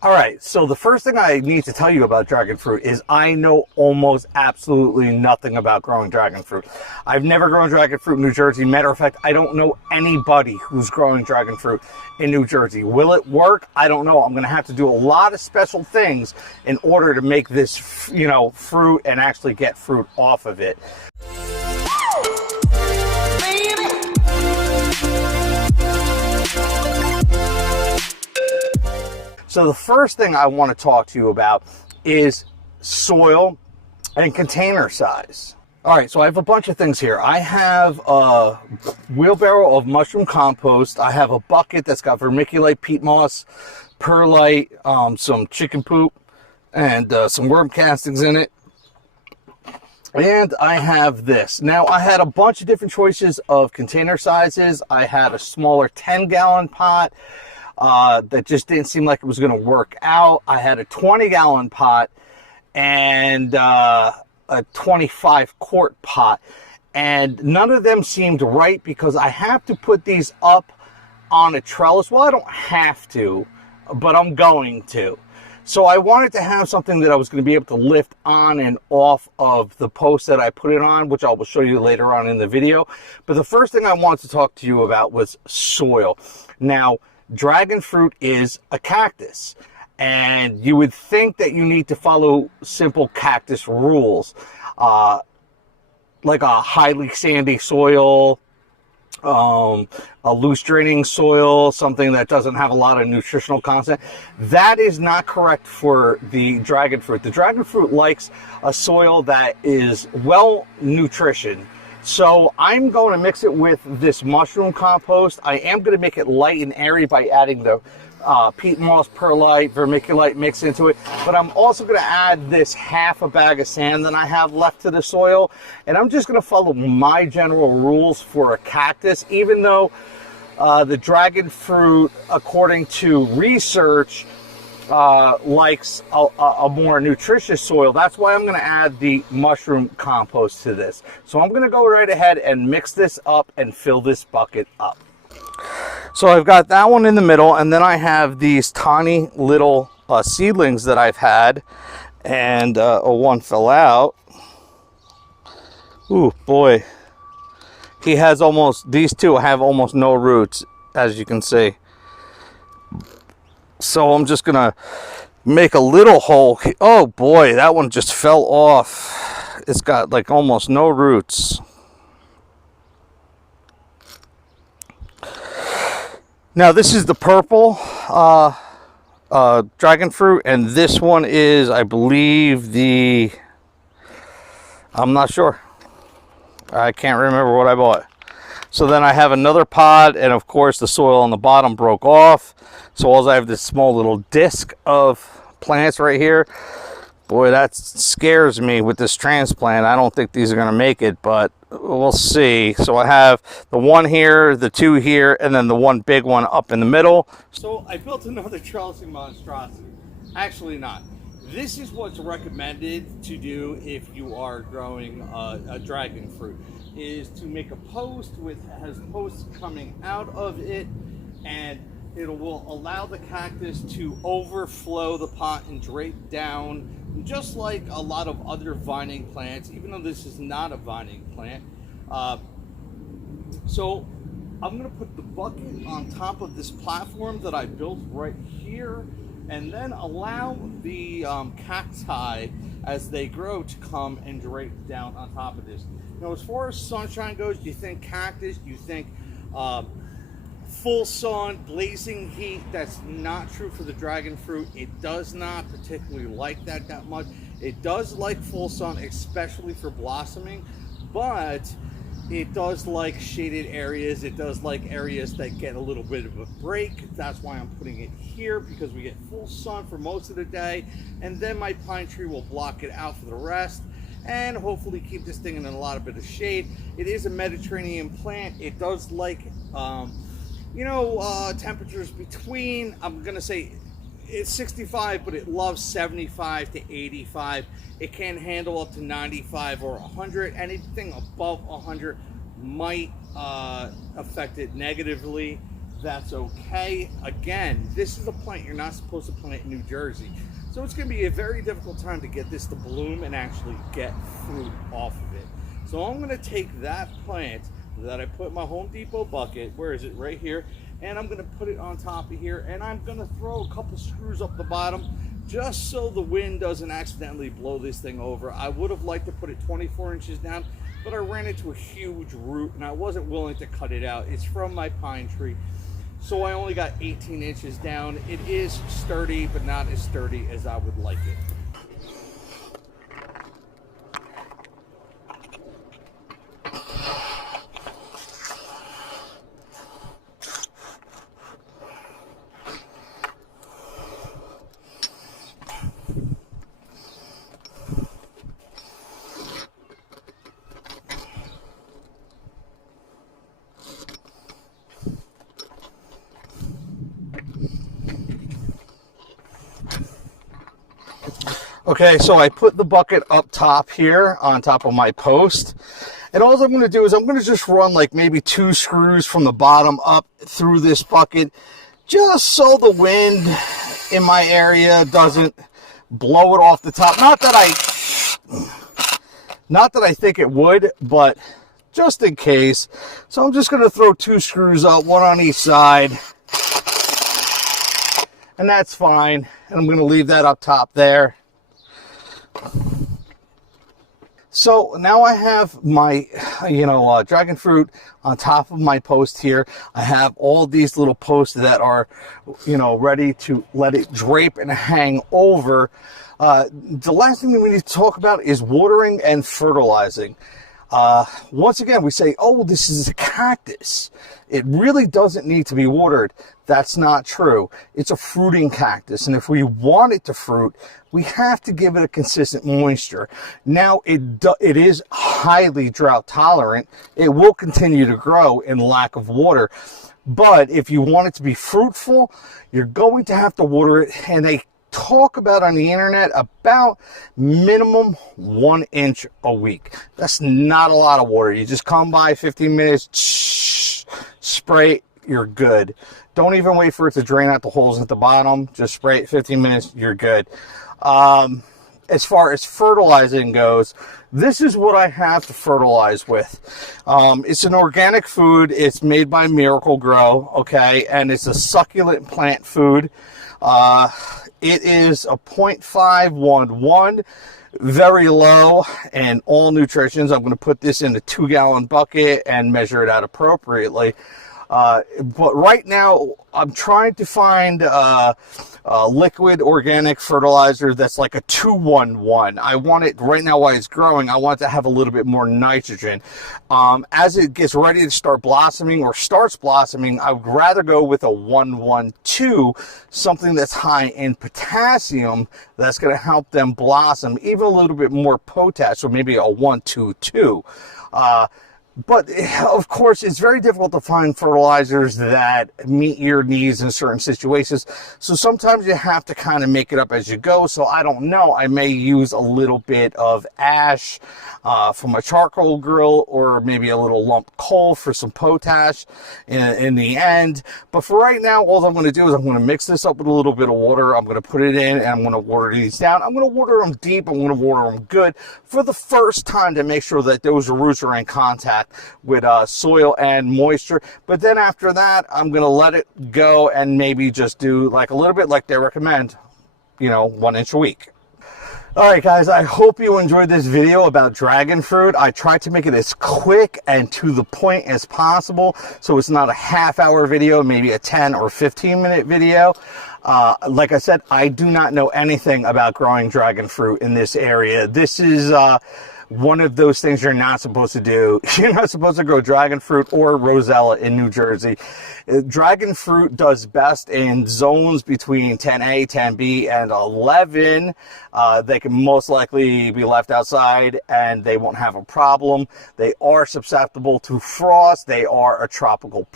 All right, so the first thing I need to tell you about dragon fruit is I know almost absolutely nothing about growing dragon fruit. I've never grown dragon fruit in New Jersey. Matter of fact, I don't know anybody who's growing dragon fruit in New Jersey. Will it work? I don't know. I'm going to have to do a lot of special things in order to make this, fruit and actually get fruit off of it. So the first thing I want to talk to you about is soil and container size. All right, so I have a bunch of things here. I have a wheelbarrow of mushroom compost. I have a bucket that's got vermiculite, peat moss, perlite, some chicken poop, and some worm castings in it. And I have this. Now, I had a bunch of different choices of container sizes. I had a smaller 10-gallon pot. That just didn't seem like it was going to work out. I had a 20-gallon pot and a 25-quart pot, and none of them seemed right because I have to put these up on a trellis. Well, I don't have to, but I'm going to. So I wanted to have something that I was going to be able to lift on and off of the post that I put it on, which I will show you later on in the video. But the first thing I wanted to talk to you about was soil. Now, dragon fruit is a cactus, and you would think that you need to follow simple cactus rules, like a highly sandy soil, a loose draining soil, something that doesn't have a lot of nutritional content. That is not correct for the dragon fruit. The dragon fruit likes a soil that is well nutritioned. So I'm going to mix it with this mushroom compost. I am going to make it light and airy by adding the peat moss, perlite, vermiculite mix into it. But I'm also going to add this half a bag of sand that I have left to the soil. And I'm just going to follow my general rules for a cactus, even though the dragon fruit, according to research, likes a more nutritious soil. That's why I'm going to add the mushroom compost to this. So I'm going to go right ahead and mix this up and fill this bucket up. So I've got that one in the middle, and then I have these tiny little seedlings that I've had, and one fell out. Ooh, boy. He has these two have almost no roots, as you can see. So I'm just gonna make a little hole. Oh boy, that one just fell off. It's got like almost no roots. Now this is the purple dragon fruit, and this one is, I believe, I'm not sure. I can't remember what I bought. So then I have another pod, and of course the soil on the bottom broke off. So I have this small little disc of plants right here. Boy, that scares me with this transplant. I don't think these are going to make it, but we'll see. So I have the one here, the two here, and then the one big one up in the middle. So I built another trellising monstrosity. Actually not. This is what's recommended to do if you are growing a dragon fruit, is to make a post has posts coming out of it, and it will allow the cactus to overflow the pot and drape down, just like a lot of other vining plants, even though this is not a vining plant. So I'm going to put the bucket on top of this platform that I built right here, and then allow the cacti, as they grow, to come and drape down on top of this. Now, as far as sunshine goes, you think cactus, you think full sun, blazing heat. That's not true for the dragon fruit. It does not particularly like that much. It does like full sun, especially for blossoming, but it does like shaded areas. It does like areas that get a little bit of a break. That's why I'm putting it here, because we get full sun for most of the day, and then my pine tree will block it out for the rest, and hopefully keep this thing in a lot of bit of shade. It is a Mediterranean plant. It does like temperatures between, I'm gonna say it's 65, but it loves 75 to 85. It can handle up to 95 or 100. Anything above 100 might affect it negatively. that's okay. Again, this is a plant you're not supposed to plant in New Jersey. So it's going to be a very difficult time to get this to bloom and actually get fruit off of it. So I'm going to take that plant that I put in my Home Depot bucket, where is it, right here, and I'm going to put it on top of here, and I'm going to throw a couple screws up the bottom just so the wind doesn't accidentally blow this thing over. I would have liked to put it 24 inches down, but I ran into a huge root and I wasn't willing to cut it out. It's from my pine tree. So I only got 18 inches down. It is sturdy, but not as sturdy as I would like it. Okay, so I put the bucket up top here on top of my post. And all I'm going to do is I'm going to just run like maybe 2 screws from the bottom up through this bucket, just so the wind in my area doesn't blow it off the top. Not that I think it would, but just in case. So I'm just going to throw 2 screws up, 1 on each side. And that's fine. And I'm going to leave that up top there. So now I have my, dragon fruit on top of my post here. I have all these little posts that are, ready to let it drape and hang over. The last thing that we need to talk about is watering and fertilizing. Once again, we say, oh, this is a cactus. It really doesn't need to be watered. That's not true. It's a fruiting cactus, and if we want it to fruit, we have to give it a consistent moisture. Now, it is highly drought tolerant. It will continue to grow in lack of water, but if you want it to be fruitful, you're going to have to water it, and they talk about on the internet about minimum 1 inch a week. That's not a lot of water. You just come by 15 minutes, spray, you're good. Don't even wait for it to drain out the holes at the bottom. Just spray it 15 minutes, you're good. As far as fertilizing goes, this is what I have to fertilize with. It's an organic food. It's made by Miracle Grow, okay? And it's a succulent plant food. It is a 0.511, very low in all nutritions. I'm going to put this in a 2-gallon bucket and measure it out appropriately. But right now, I'm trying to find a liquid organic fertilizer that's like a 2-1-1. I want it right now while it's growing. I want it to have a little bit more nitrogen. As it gets ready to start blossoming or starts blossoming, I would rather go with a 1-1-2, something that's high in potassium that's going to help them blossom, even a little bit more potash, so maybe a 1-2-2. But, of course, it's very difficult to find fertilizers that meet your needs in certain situations. So sometimes you have to kind of make it up as you go. So I don't know. I may use a little bit of ash from a charcoal grill, or maybe a little lump coal for some potash in the end. But for right now, all I'm going to do is I'm going to mix this up with a little bit of water. I'm going to put it in, and I'm going to water these down. I'm going to water them deep. I'm going to water them good for the first time to make sure that those roots are in contact with soil and moisture. But then after that, I'm going to let it go and maybe just do like a little bit like they recommend, 1 inch a week. All right, guys, I hope you enjoyed this video about dragon fruit. I tried to make it as quick and to the point as possible, so it's not a half-hour video, maybe a 10 or 15-minute video. Like I said, I do not know anything about growing dragon fruit in this area. This is one of those things you're not supposed to do. You're not supposed to grow dragon fruit or rosella in New Jersey. Dragon fruit does best in zones between 10A, 10B, and 11. They can most likely be left outside and they won't have a problem. They are susceptible to frost. They are a tropical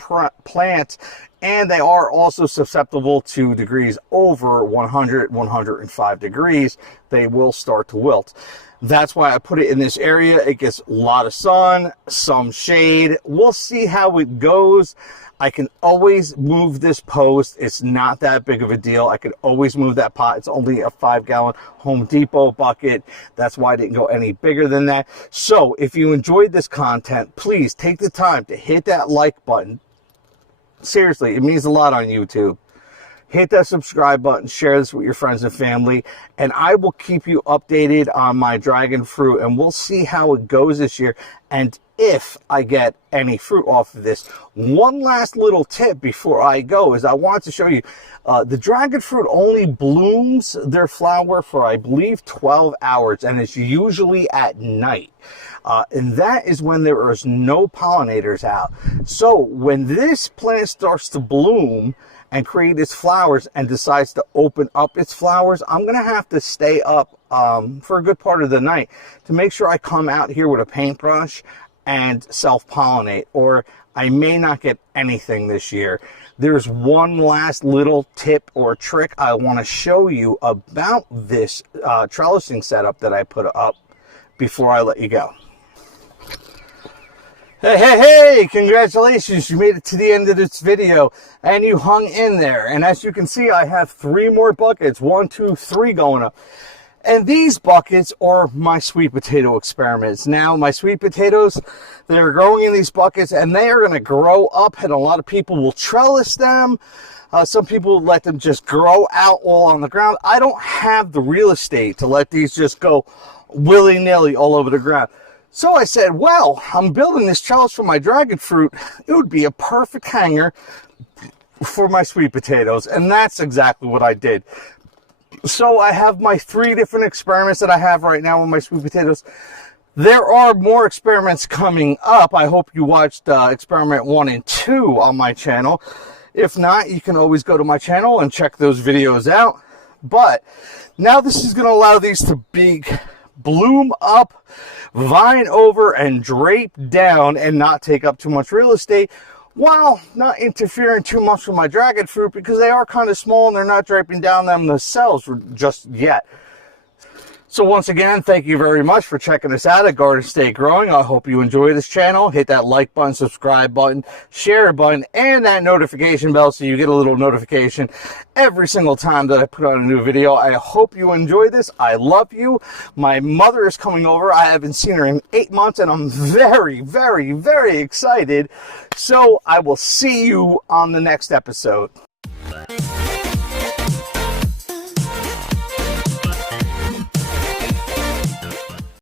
plant. and they are also susceptible to degrees over 100, 105 degrees. They will start to wilt. That's why I put it in this area. It gets a lot of sun, some shade. We'll see how it goes. I can always move this post. It's not that big of a deal. I could always move that pot. It's only a 5-gallon Home Depot bucket. That's why I didn't go any bigger than that. So if you enjoyed this content, please take the time to hit that like button. Seriously, it means a lot on YouTube. Hit that subscribe button, share this with your friends and family, and I will keep you updated on my dragon fruit, and we'll see how it goes this year and if I get any fruit off of this. One last little tip before I go is I want to show you the dragon fruit only blooms their flower for, I believe, 12 hours, and it's usually at night. And that is when there is no pollinators out. So when this plant starts to bloom and create its flowers and decides to open up its flowers, I'm going to have to stay up for a good part of the night to make sure I come out here with a paintbrush and self-pollinate, or I may not get anything this year. There's one last little tip or trick I want to show you about this trellising setup that I put up before I let you go. Hey, congratulations, you made it to the end of this video and you hung in there. And as you can see, I have 3 more buckets, 1, 2, 3 going up. And these buckets are my sweet potato experiments. Now, my sweet potatoes, they're growing in these buckets and they are going to grow up, and a lot of people will trellis them. Some people let them just grow out all on the ground. I don't have the real estate to let these just go willy-nilly all over the ground. So I said, well, I'm building this trellis for my dragon fruit. It would be a perfect hanger for my sweet potatoes. And that's exactly what I did. So I have my 3 different experiments that I have right now with my sweet potatoes. There are more experiments coming up. I hope you watched experiment 1 and 2 on my channel. If not, you can always go to my channel and check those videos out. But now this is going to allow these to bloom up, vine over, and drape down and not take up too much real estate, while not interfering too much with my dragon fruit, because they are kind of small and they're not draping down them themselves just yet. So once again, thank you very much for checking us out at Garden State Growing. I hope you enjoy this channel. Hit that like button, subscribe button, share button, and that notification bell so you get a little notification every single time that I put on a new video. I hope you enjoy this. I love you. My mother is coming over. I haven't seen her in 8 months, and I'm very, very, very excited. So I will see you on the next episode.